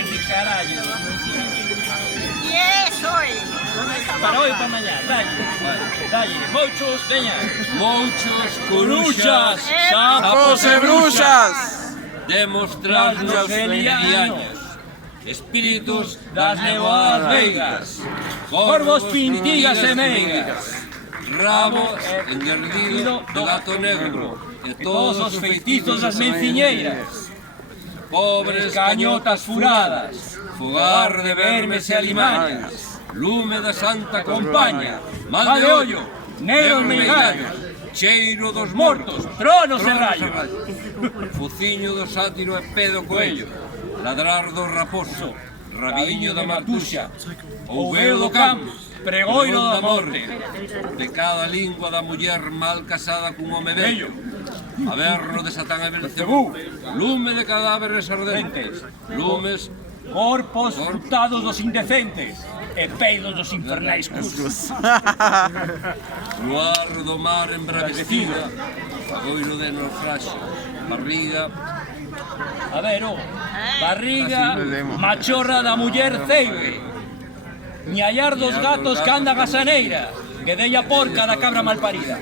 Dalle, carallo. ¿Y eso? Para hoy o para mañana, dalle. Dalle, mochos, veña. Mouchos, Coruxas, coruxas, sapos e bruxas. demostrarnos feliaños, espíritus das nevadas veigas, Corvos, pintigas e meigas, ramos enguerdido do gato negro, e todos os feitizos das menciñeiras, pobres cañotas furadas, fogar de vermes e alimañas, lume da santa compaña, mal de ollo, negros meigallos, cheiro dos mortos, tronos e rayos, fociño do sátiro e pedo coello, ladrar do raposo, rabiño da martuxa, ouveo do campo, pregoiro da morte, de cada lingua da muller mal casada cun home vello, aberro de Satán e Belcebú, lume de cadáveres ardentes, lumes corpos frutados dos indecentes e peidos dos infernais cursos. luar do mar embravecida, agoiro de naufraxio, barriga, A ver, barriga, machorra da muller ceibe, ñallar dos gatos que andan a saneira, que della porca da cabra malparida,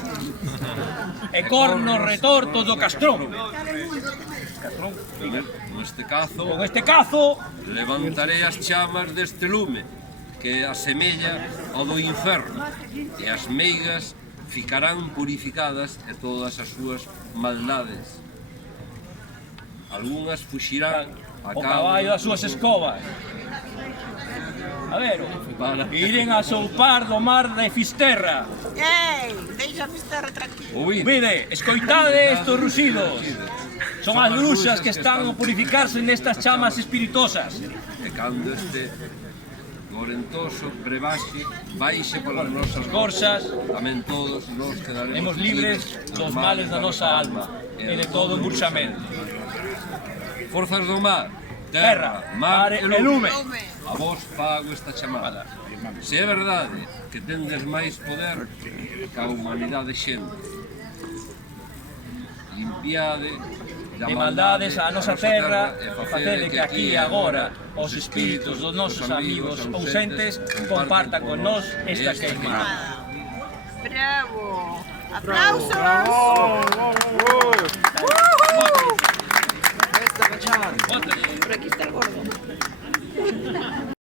e cornos retortos do castrón. con este cazo, levantarei as chamas deste lume, que asemella ao do inferno, e as meigas ficarán purificadas e todas as súas maldades. Algúnas fuxirán a o caballo das súas escobas. A ver, iren a soupar do mar de Fisterra. ¡Ey! Déjame estar tranquilo. Mire, escoitade estos ruxidos. Son as bruxas que están a purificarse nestas chamas espiritosas. E cando este gorentoso brebaxe baixe polas nosas Gorzas, tamén todos nós quedaremos Hemos libres dos males da nosa alma e de todo emburxamento. Forzas do mar, Terra, terra, mar e lume, Lume. a vos fago esta chamada. Se é verdade que tendes máis poder que a humanidade xente, limpiade De maldades a nosa terra e facede que aquí e agora os espíritus dos nosos amigos ausentes compartan con nós esta queimada. ¡Bravo! ¡Aplausos! Por aquí está el gordo.